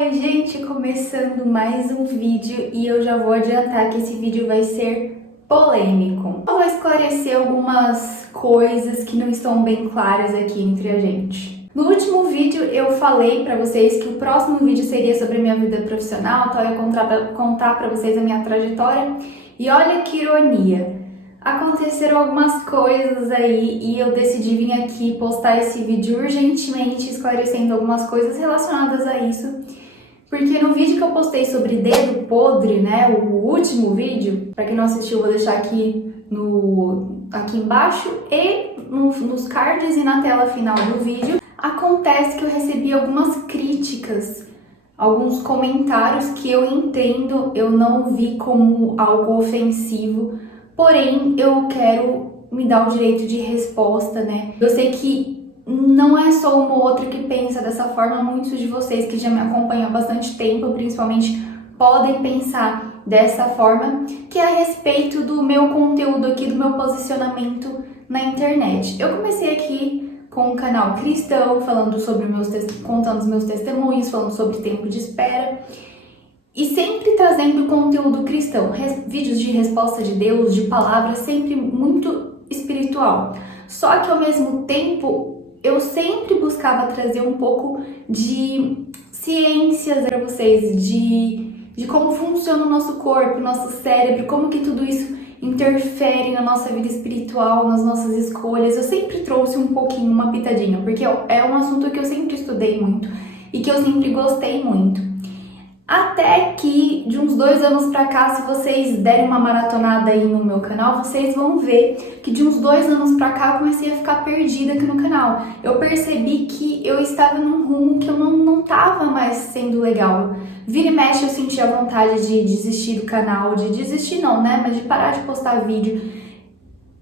Oi, gente, começando mais um vídeo e eu já vou adiantar que esse vídeo vai ser polêmico. Eu vou esclarecer algumas coisas que não estão bem claras aqui entre a gente. No último vídeo eu falei pra vocês que o próximo vídeo seria sobre a minha vida profissional, então eu ia contar pra vocês a minha trajetória. E olha que ironia! Aconteceram algumas coisas aí e eu decidi vir aqui postar esse vídeo urgentemente, esclarecendo algumas coisas relacionadas a isso. Porque no vídeo que eu postei sobre dedo podre, né, o último vídeo, para quem não assistiu, eu vou deixar aqui embaixo e nos cards e na tela final do vídeo, acontece que eu recebi algumas críticas, alguns comentários que eu entendo, eu não vi como algo ofensivo, porém eu quero me dar o direito de resposta, né? Eu sei que não é só uma ou outra que pensa dessa forma, muitos de vocês que já me acompanham há bastante tempo, principalmente, podem pensar dessa forma, que é a respeito do meu conteúdo aqui, do meu posicionamento na internet. Eu comecei aqui com um canal cristão, falando sobre contando os meus testemunhos, falando sobre tempo de espera, e sempre trazendo conteúdo cristão, vídeos de resposta de Deus, de palavras, sempre muito espiritual. Só que ao mesmo tempo, eu sempre buscava trazer um pouco de ciências para vocês, de como funciona o nosso corpo, o nosso cérebro, como que tudo isso interfere na nossa vida espiritual, nas nossas escolhas. Eu sempre trouxe um pouquinho, uma pitadinha, porque é um assunto que eu sempre estudei muito e que eu sempre gostei muito. Até que, de uns 2 anos pra cá, se vocês derem uma maratonada aí no meu canal, vocês vão ver que de uns 2 anos pra cá eu comecei a ficar perdida aqui no canal. Eu percebi que eu estava num rumo que eu não tava mais sendo legal. Vira e mexe eu sentia a vontade de desistir do canal, de desistir não, né? Mas de parar de postar vídeo.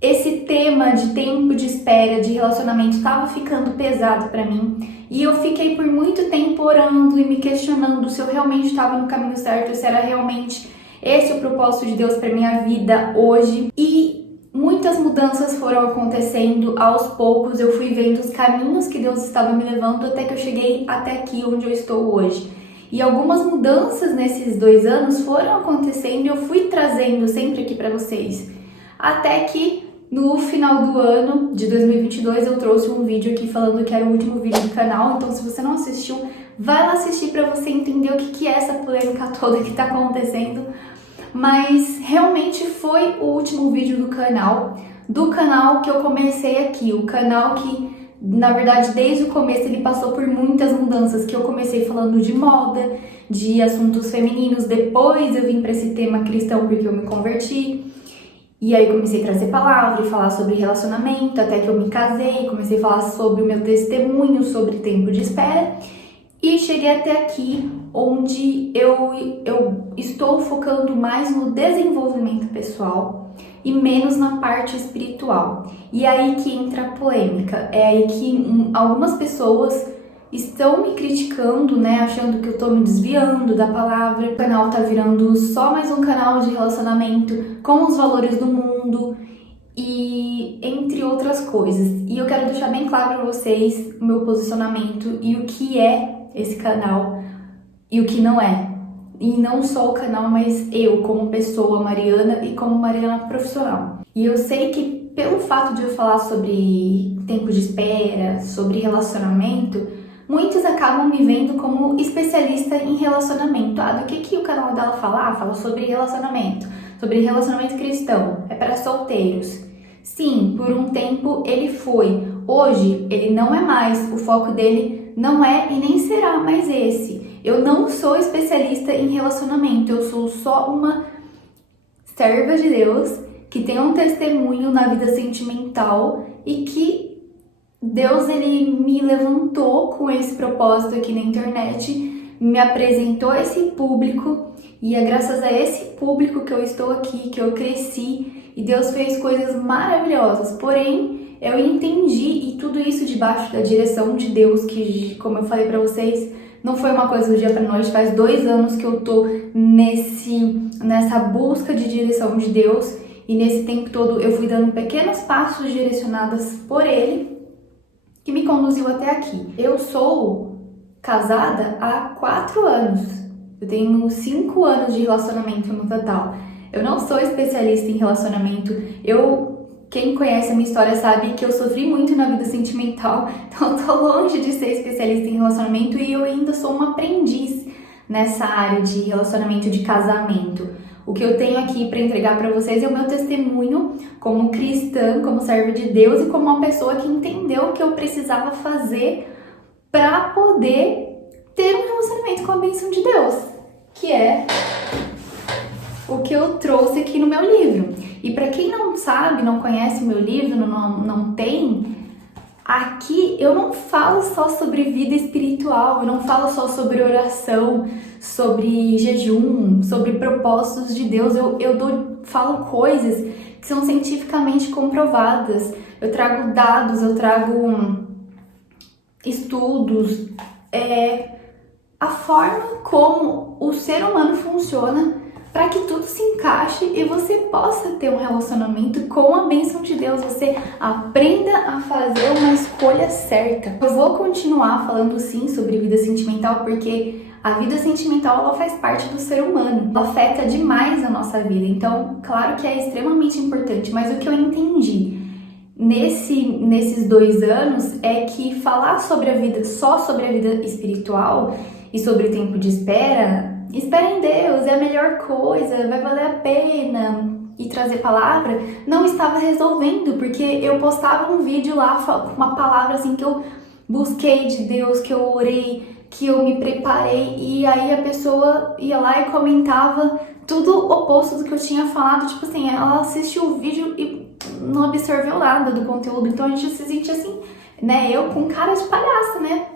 Esse tema de tempo de espera, de relacionamento, estava ficando pesado para mim. E eu fiquei por muito tempo orando e me questionando se eu realmente estava no caminho certo, se era realmente esse o propósito de Deus para minha vida hoje. E muitas mudanças foram acontecendo aos poucos, eu fui vendo os caminhos que Deus estava me levando até que eu cheguei até aqui onde eu estou hoje. E algumas mudanças nesses 2 anos foram acontecendo e eu fui trazendo sempre aqui para vocês. Até que no final do ano de 2022 eu trouxe um vídeo aqui falando que era o último vídeo do canal, então se você não assistiu, vai lá assistir para você entender o que é essa polêmica toda que tá acontecendo. Mas realmente foi o último vídeo do canal que eu comecei aqui, o canal que, na verdade, desde o começo ele passou por muitas mudanças, que eu comecei falando de moda, de assuntos femininos, depois eu vim para esse tema cristão porque eu me converti. E aí comecei a trazer palavra e falar sobre relacionamento, até que eu me casei, comecei a falar sobre o meu testemunho, sobre tempo de espera. E cheguei até aqui, onde eu estou focando mais no desenvolvimento pessoal e menos na parte espiritual. E é aí que entra a polêmica, é aí que algumas pessoas estão me criticando, né, achando que eu tô me desviando da palavra. O canal tá virando só mais um canal de relacionamento com os valores do mundo e entre outras coisas. E eu quero deixar bem claro para vocês o meu posicionamento e o que é esse canal e o que não é. E não só o canal, mas eu como pessoa, Mariana, e como Mariana profissional. E eu sei que pelo fato de eu falar sobre tempo de espera, sobre relacionamento, muitos acabam me vendo como especialista em relacionamento. Do que o canal dela fala? Fala sobre relacionamento cristão, é para solteiros. Sim, por um tempo ele foi. Hoje ele não é mais, o foco dele não é e nem será mais esse. Eu não sou especialista em relacionamento, eu sou só uma serva de Deus que tem um testemunho na vida sentimental e que Deus, ele me levantou com esse propósito aqui na internet, me apresentou esse público e é graças a esse público que eu estou aqui, que eu cresci e Deus fez coisas maravilhosas. Porém, eu entendi, e tudo isso debaixo da direção de Deus, que, como eu falei pra vocês, não foi uma coisa do dia pra noite. Faz 2 anos que eu tô nessa busca de direção de Deus, e nesse tempo todo eu fui dando pequenos passos direcionados por Ele, que me conduziu até aqui. Eu sou casada há 4 anos. Eu tenho 5 anos de relacionamento no total. Eu não sou especialista em relacionamento. Quem conhece a minha história sabe que eu sofri muito na vida sentimental, então eu tô longe de ser especialista em relacionamento e eu ainda sou uma aprendiz nessa área de relacionamento, de casamento. O que eu tenho aqui para entregar para vocês é o meu testemunho como cristã, como serva de Deus e como uma pessoa que entendeu o que eu precisava fazer para poder ter um relacionamento com a bênção de Deus, que é o que eu trouxe aqui no meu livro. E para quem não sabe, não conhece o meu livro, não tem, aqui eu não falo só sobre vida espiritual, eu não falo só sobre oração, sobre jejum, sobre propósitos de Deus, falo coisas que são cientificamente comprovadas, eu trago dados, eu trago estudos, a forma como o ser humano funciona para que tudo se encaixe e você possa ter um relacionamento com a bênção de Deus, você aprenda a fazer uma escolha certa. Eu vou continuar falando sim sobre vida sentimental porque a vida sentimental ela faz parte do ser humano, ela afeta demais a nossa vida, então claro que é extremamente importante, mas o que eu entendi nesses 2 anos é que falar sobre a vida, só sobre a vida espiritual e sobre tempo de espera em Deus, é a melhor coisa, vai valer a pena e trazer palavra, não estava resolvendo, porque eu postava um vídeo lá com uma palavra assim que eu busquei de Deus, que eu orei, que eu me preparei e aí a pessoa ia lá e comentava tudo oposto do que eu tinha falado, tipo assim, ela assistiu o vídeo e não absorveu nada do conteúdo, então a gente se sente assim, né, eu com cara de palhaça, né?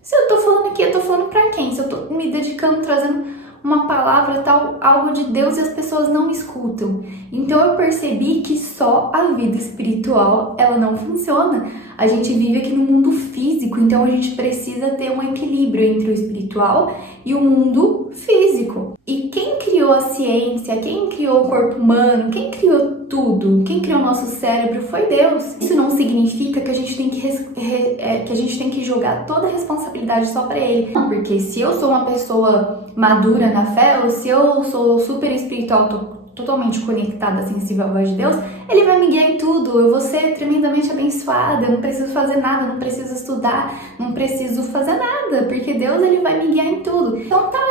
Se eu tô falando aqui, eu tô falando pra quem? Se eu tô me dedicando, trazendo uma palavra, tal, algo de Deus e as pessoas não me escutam. Então eu percebi que só a vida espiritual, ela não funciona. A gente vive aqui no mundo físico, então a gente precisa ter um equilíbrio entre o espiritual e o mundo físico. E quem criou a ciência, quem criou o corpo humano, quem criou tudo, quem criou o nosso cérebro foi Deus. Isso não significa que a gente tem que jogar toda a responsabilidade só para Ele. Não, porque se eu sou uma pessoa madura na fé, ou se eu sou super espiritual, tô totalmente conectada, sensível à voz de Deus, Ele vai me guiar em tudo, eu vou ser tremendamente abençoada, eu não preciso fazer nada, não preciso estudar, não preciso fazer nada, porque Deus Ele vai me guiar em tudo.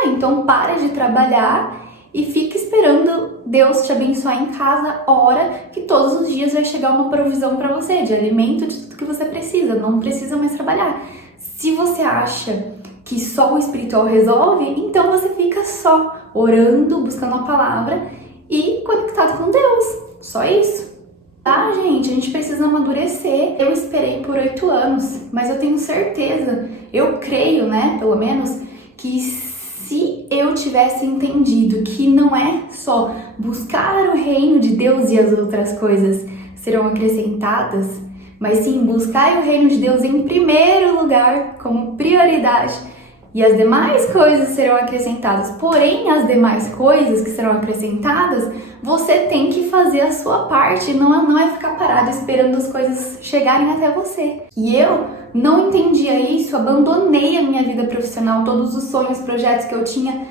Então para de trabalhar e fica esperando Deus te abençoar em casa, ora que todos os dias vai chegar uma provisão para você, de alimento, de tudo que você precisa, não precisa mais trabalhar. Se você acha que só o espiritual resolve, então você fica só orando, buscando a palavra e conectado com Deus, só isso. Tá, gente? A gente precisa amadurecer. Eu esperei por 8 anos, mas eu tenho certeza, eu creio, né, pelo menos, que se eu tivesse entendido que não é só buscar o reino de Deus e as outras coisas serão acrescentadas, mas sim buscar o reino de Deus em primeiro lugar, como prioridade, e as demais coisas serão acrescentadas. Porém, as demais coisas que serão acrescentadas, você tem que fazer a sua parte, não é ficar parado esperando as coisas chegarem até você. E eu não entendia isso, abandonei a minha vida profissional, todos os sonhos, projetos que eu tinha,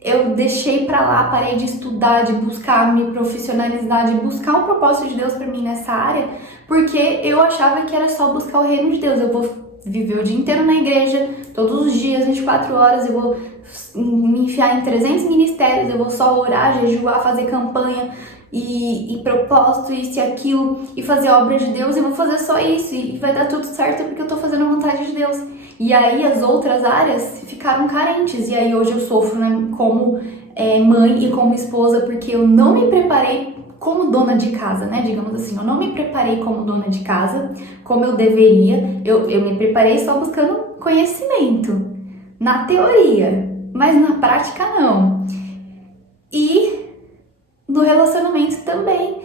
eu deixei pra lá, parei de estudar, de buscar me profissionalizar, de buscar o propósito de Deus pra mim nessa área, porque eu achava que era só buscar o reino de Deus. Eu vou viver o dia inteiro na igreja, todos os dias, 24 horas, eu vou me enfiar em 300 ministérios, eu vou só orar, jejuar, fazer campanha e propósito, isso e aquilo, e fazer obra de Deus, eu vou fazer só isso e vai dar tudo certo porque eu tô fazendo a vontade de Deus. E aí as outras áreas ficaram carentes, e aí hoje eu sofro, né, como mãe e como esposa, porque eu não me preparei como dona de casa, né, digamos assim, eu não me preparei como dona de casa, como eu deveria, eu me preparei só buscando conhecimento, na teoria, mas na prática não. E no relacionamento também,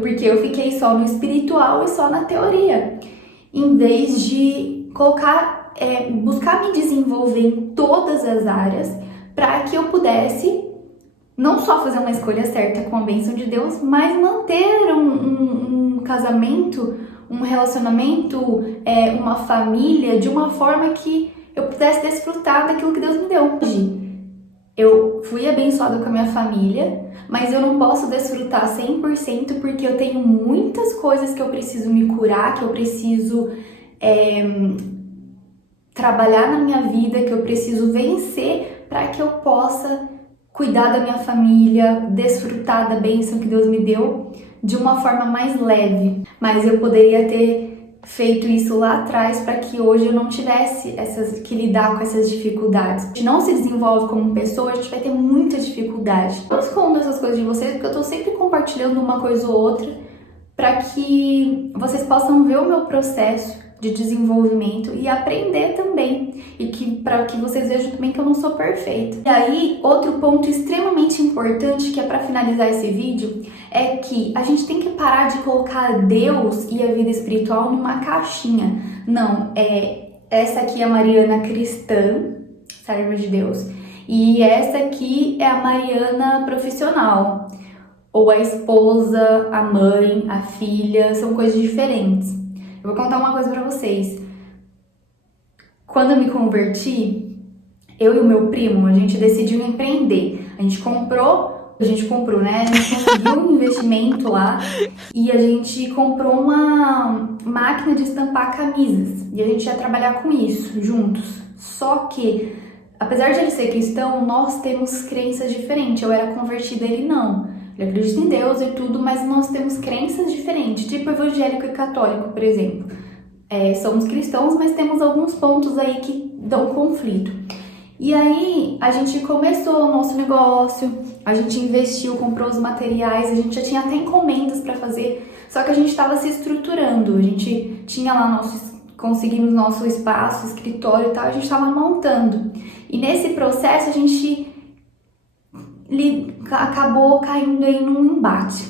porque eu fiquei só no espiritual e só na teoria, em vez de buscar me desenvolver em todas as áreas, para que eu pudesse não só fazer uma escolha certa com a bênção de Deus, mas manter um casamento, um relacionamento, uma família de uma forma que eu pudesse desfrutar daquilo que Deus me deu. Hoje, eu fui abençoada com a minha família, mas eu não posso desfrutar 100% porque eu tenho muitas coisas que eu preciso me curar, que eu preciso trabalhar na minha vida, que eu preciso vencer para que eu possa cuidar da minha família, desfrutar da bênção que Deus me deu de uma forma mais leve. Mas eu poderia ter feito isso lá atrás para que hoje eu não tivesse que lidar com essas dificuldades. A gente não se desenvolve como pessoa, a gente vai ter muita dificuldade. Eu escondo essas coisas de vocês porque eu tô sempre compartilhando uma coisa ou outra para que vocês possam ver o meu processo de desenvolvimento e aprender também, e para que vocês vejam também que eu não sou perfeita. E aí, outro ponto extremamente importante, que é para finalizar esse vídeo, é que a gente tem que parar de colocar Deus e a vida espiritual numa caixinha. Não, essa aqui é a Mariana cristã, serva de Deus, e essa aqui é a Mariana profissional, ou a esposa, a mãe, a filha, são coisas diferentes. Eu vou contar uma coisa pra vocês. Quando eu me converti, eu e o meu primo, a gente decidiu empreender. A gente comprou, né? A gente conseguiu um investimento lá e a gente comprou uma máquina de estampar camisas. E a gente ia trabalhar com isso juntos. Só que, apesar de ele ser cristão, nós temos crenças diferentes. Eu era convertida, ele não. Ele acredita em Deus e tudo, mas nós temos crenças diferentes, tipo evangélico e católico, por exemplo. Somos cristãos, mas temos alguns pontos aí que dão conflito. E aí, a gente começou o nosso negócio, a gente investiu, comprou os materiais, a gente já tinha até encomendas para fazer, só que a gente estava se estruturando, a gente tinha lá conseguimos nosso espaço, escritório e tal, a gente estava montando. E nesse processo, a gente acabou caindo aí num embate.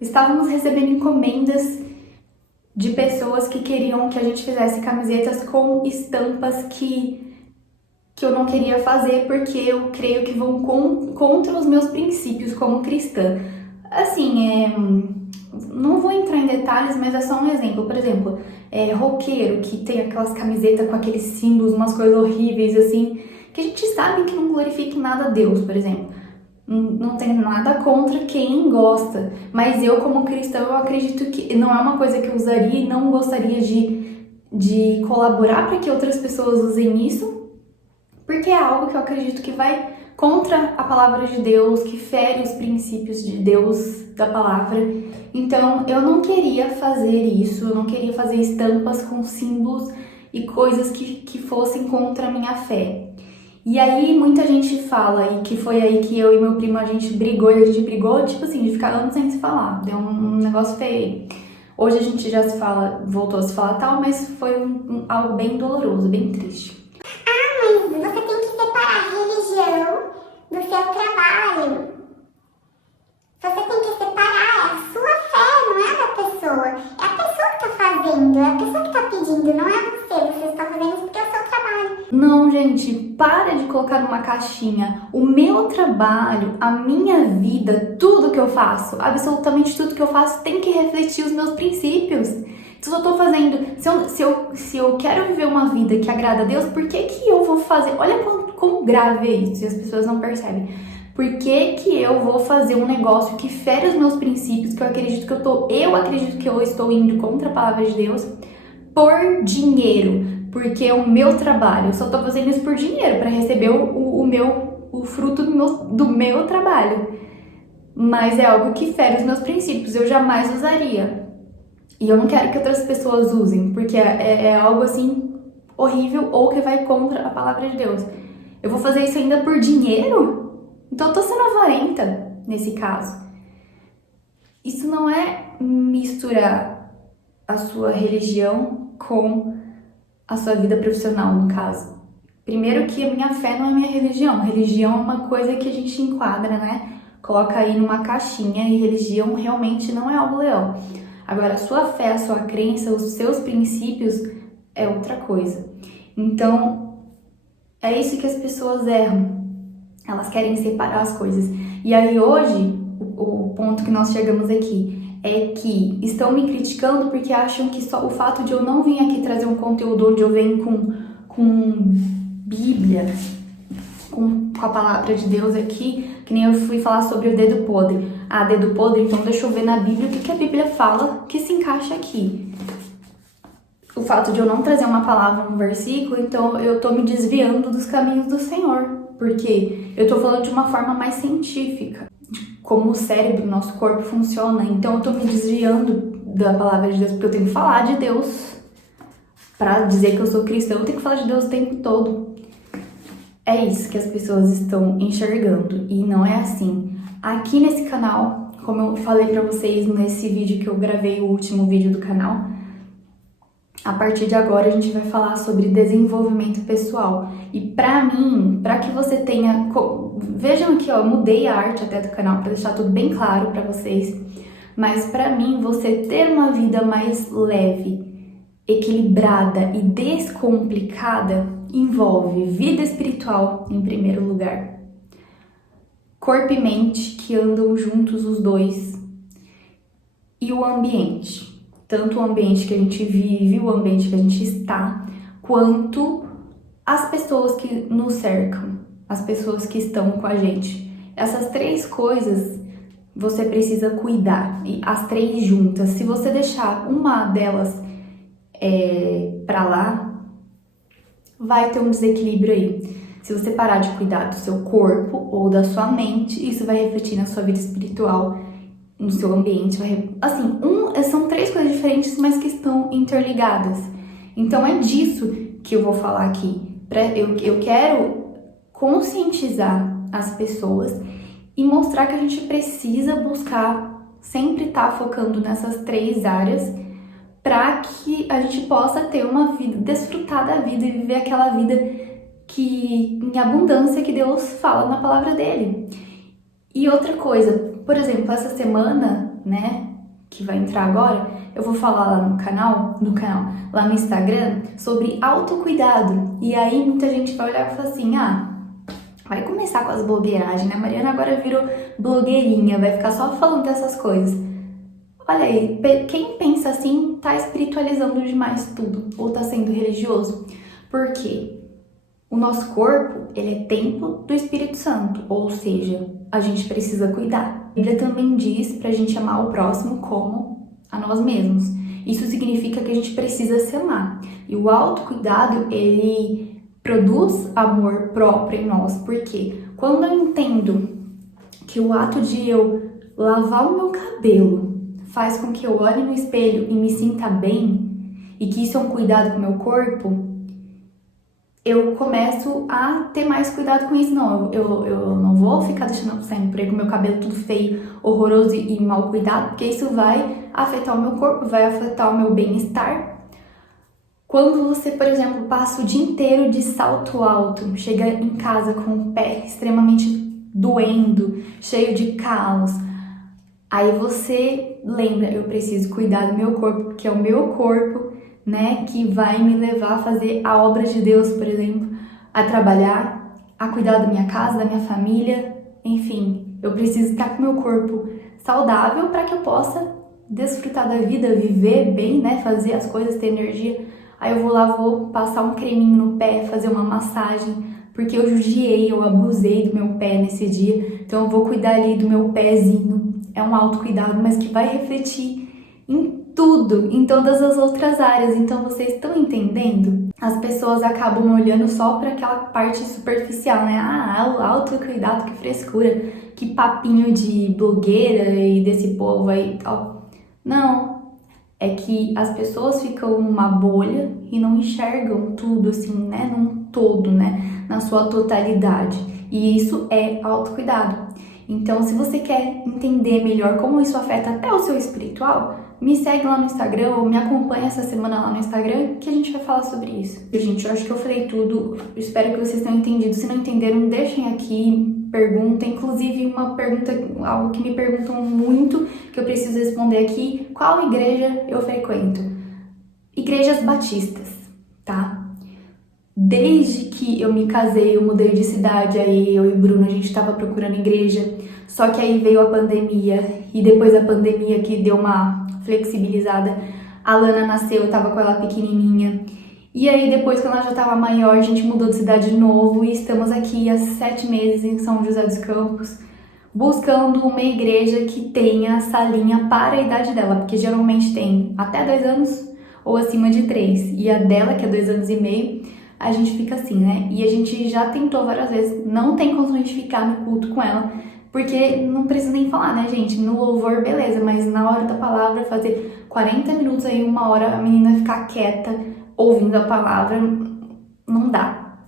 Estávamos recebendo encomendas de pessoas que queriam que a gente fizesse camisetas com estampas que eu não queria fazer porque eu creio que vão contra os meus princípios como cristã. Assim, não vou entrar em detalhes, mas é só um exemplo. Por exemplo, roqueiro que tem aquelas camisetas com aqueles símbolos, umas coisas horríveis assim, que a gente sabe que não glorifica nada a Deus, por exemplo. Não tem nada contra quem gosta, mas eu como cristã eu acredito que não é uma coisa que eu usaria e não gostaria de colaborar para que outras pessoas usem isso, porque é algo que eu acredito que vai contra a palavra de Deus, que fere os princípios de Deus, da palavra. Então eu não queria fazer isso, eu não queria fazer estampas com símbolos e coisas que fossem contra a minha fé. E aí muita gente fala, e que foi aí que eu e meu primo a gente brigou, tipo assim, de ficar anos sem se falar, deu um negócio feio. Hoje a gente já se fala, voltou a se falar tal, mas foi algo bem doloroso, bem triste. Mas você tem que separar a religião do seu trabalho. Você tem que separar a sua fé, não é da pessoa. É a pessoa que tá fazendo, é a pessoa que tá pedindo, não é você. Você está fazendo isso porque é o seu trabalho. Não, gente, para de colocar numa caixinha. O meu trabalho, a minha vida, tudo que eu faço, absolutamente tudo que eu faço tem que refletir os meus princípios. Se eu tô fazendo, se eu quero viver uma vida que agrada a Deus, por que eu vou fazer? Olha quão grave é isso, e as pessoas não percebem. Por que eu vou fazer um negócio que fere os meus princípios, que eu acredito que eu estou indo contra a palavra de Deus, por dinheiro? Porque é o meu trabalho, eu só tô fazendo isso por dinheiro, para receber o fruto do meu trabalho. Mas é algo que fere os meus princípios, eu jamais usaria. E eu não quero que outras pessoas usem, porque é algo assim horrível ou que vai contra a palavra de Deus. Eu vou fazer isso ainda por dinheiro? Então eu tô sendo avarenta nesse caso. Isso não é misturar a sua religião com a sua vida profissional, no caso. Primeiro que a minha fé não é minha religião. Religião é uma coisa que a gente enquadra, né? Coloca aí numa caixinha e religião realmente não é algo legal. Agora, a sua fé, a sua crença, os seus princípios é outra coisa. Então, é isso que as pessoas erram. Elas querem separar as coisas. E aí hoje, o ponto que nós chegamos aqui é que estão me criticando porque acham que só o fato de eu não vir aqui trazer um conteúdo onde eu venho com com Bíblia, com a palavra de Deus aqui, que nem eu fui falar sobre o dedo podre. Ah, dedo podre, então deixa eu ver na Bíblia o que a Bíblia fala que se encaixa aqui. O fato de eu não trazer uma palavra no versículo, então eu tô me desviando dos caminhos do Senhor, porque eu tô falando de uma forma mais científica, de como o cérebro, nosso corpo funciona, então eu tô me desviando da palavra de Deus, porque eu tenho que falar de Deus. Pra dizer que eu sou cristão, eu tenho que falar de Deus o tempo todo. É isso que as pessoas estão enxergando, e não é assim. Aqui nesse canal, como eu falei pra vocês nesse vídeo que eu gravei, o último vídeo do canal, a partir de agora a gente vai falar sobre desenvolvimento pessoal. E pra mim, pra que você tenha... Vejam aqui, ó, eu mudei a arte até do canal pra deixar tudo bem claro pra vocês. Mas pra mim, você ter uma vida mais leve, equilibrada e descomplicada envolve vida espiritual em primeiro lugar. Corpo e mente que andam juntos os dois. E o ambiente. Tanto o ambiente que a gente vive, o ambiente que a gente está, quanto as pessoas que nos cercam, as pessoas que estão com a gente. Essas três coisas você precisa cuidar, e as três juntas. Se você deixar uma delas pra lá, vai ter um desequilíbrio aí. Se você parar de cuidar do seu corpo ou da sua mente, isso vai refletir na sua vida espiritual, no seu ambiente, assim, são três coisas diferentes, mas que estão interligadas. Então é disso que eu vou falar aqui. Eu quero conscientizar as pessoas e mostrar que a gente precisa buscar sempre estar focando nessas três áreas para que a gente possa ter uma vida, desfrutar da vida e viver aquela vida que em abundância que Deus fala na palavra dele. E outra coisa, por exemplo, essa semana, né, que vai entrar agora, eu vou falar lá no canal, lá no Instagram, sobre autocuidado. E aí muita gente vai olhar e falar assim, vai começar com as blogueiragens, né? A Mariana agora virou blogueirinha, vai ficar só falando dessas coisas. Olha aí, quem pensa assim tá espiritualizando demais tudo, ou tá sendo religioso. Por quê? O nosso corpo, ele é templo do Espírito Santo, ou seja, a gente precisa cuidar. A Bíblia também diz pra gente amar o próximo como a nós mesmos. Isso significa que a gente precisa se amar. E o autocuidado, ele produz amor próprio em nós. Porque quando eu entendo que o ato de eu lavar o meu cabelo faz com que eu olhe no espelho e me sinta bem, e que isso é um cuidado com o meu corpo, eu começo a ter mais cuidado com isso. Não, eu não vou ficar deixando saindo por aí com o meu cabelo tudo feio, horroroso e mal cuidado, porque isso vai afetar o meu corpo, vai afetar o meu bem-estar. Quando você, por exemplo, passa o dia inteiro de salto alto, chega em casa com o pé extremamente doendo, cheio de calos, aí você lembra, eu preciso cuidar do meu corpo, porque é o meu corpo, né, que vai me levar a fazer a obra de Deus, por exemplo, a trabalhar, a cuidar da minha casa, da minha família, enfim, eu preciso estar com o meu corpo saudável para que eu possa desfrutar da vida, viver bem, né, fazer as coisas, ter energia. Aí eu vou lá, vou passar um creminho no pé, fazer uma massagem, porque eu judiei, eu abusei do meu pé nesse dia, então eu vou cuidar ali do meu pezinho. É um autocuidado, mas que vai refletir em tudo, em todas as outras áreas. Então vocês estão entendendo? As pessoas acabam olhando só para aquela parte superficial, né? O autocuidado, que frescura, que papinho de blogueira e desse povo aí e tal. Não, é que as pessoas ficam numa bolha e não enxergam tudo assim, né? Num todo, né? Na sua totalidade. E isso é autocuidado. Então, se você quer entender melhor como isso afeta até o seu espiritual, me segue lá no Instagram ou me acompanha essa semana lá no Instagram que a gente vai falar sobre isso. Gente, eu acho que eu falei tudo, espero que vocês tenham entendido. Se não entenderam, deixem aqui, perguntem. Inclusive, uma pergunta, algo que me perguntam muito, que eu preciso responder aqui: qual igreja eu frequento? Igrejas batistas, tá? Desde que eu me casei, eu mudei de cidade, aí eu e Bruno, a gente tava procurando igreja, só que aí veio a pandemia, e depois da pandemia que deu uma flexibilizada, a Lana nasceu, eu tava com ela pequenininha, E aí depois, quando ela já estava maior, a gente mudou de cidade de novo e estamos aqui há 7 meses em São José dos Campos, buscando uma igreja que tenha salinha para a idade dela, porque geralmente tem até 2 anos ou acima de 3. E a dela, que é 2 anos e meio, a gente fica assim, né? E a gente já tentou várias vezes, não tem condições de ficar no culto com ela, porque não precisa nem falar, né, gente? No louvor, beleza, mas na hora da palavra, fazer 40 minutos aí, 1 hora, a menina ficar quieta, ouvindo a palavra, não dá,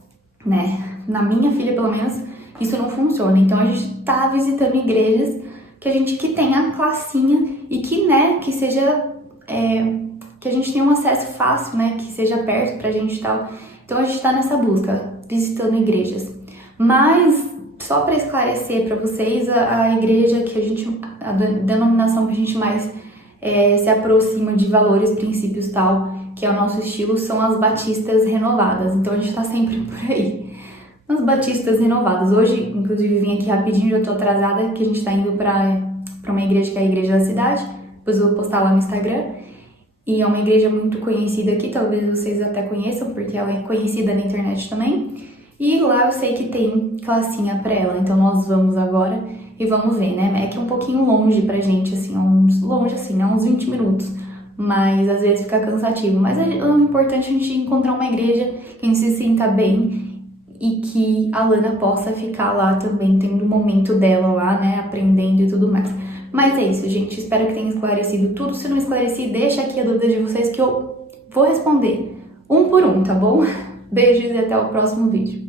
né? Na minha filha, pelo menos, isso não funciona. Então a gente tá visitando igrejas que tenha classinha e que, né, que seja, que a gente tenha um acesso fácil, né, que seja perto pra gente e tal. Então a gente tá nessa busca, visitando igrejas. Mas, só para esclarecer para vocês, a igreja a denominação que a gente mais se aproxima de valores, princípios tal, que é o nosso estilo, são as batistas renovadas. Então a gente tá sempre por aí, nas batistas renovadas. Hoje, inclusive, vim aqui rapidinho, já tô atrasada, que a gente tá indo pra uma igreja que é a igreja da cidade. Depois eu vou postar lá no Instagram. E é uma igreja muito conhecida aqui, talvez vocês até conheçam, porque ela é conhecida na internet também. E lá eu sei que tem classinha pra ela, então nós vamos agora e vamos ver, né? É que é um pouquinho longe pra gente, assim, uns 20 minutos. Mas às vezes fica cansativo. Mas o importante é a gente encontrar uma igreja que a gente se sinta bem e que a Lana possa ficar lá também, tendo o momento dela lá, né? Aprendendo e tudo mais. Mas é isso, gente. Espero que tenha esclarecido tudo. Se não esclareci, deixa aqui a dúvida de vocês que eu vou responder um por um, tá bom? Beijos e até o próximo vídeo.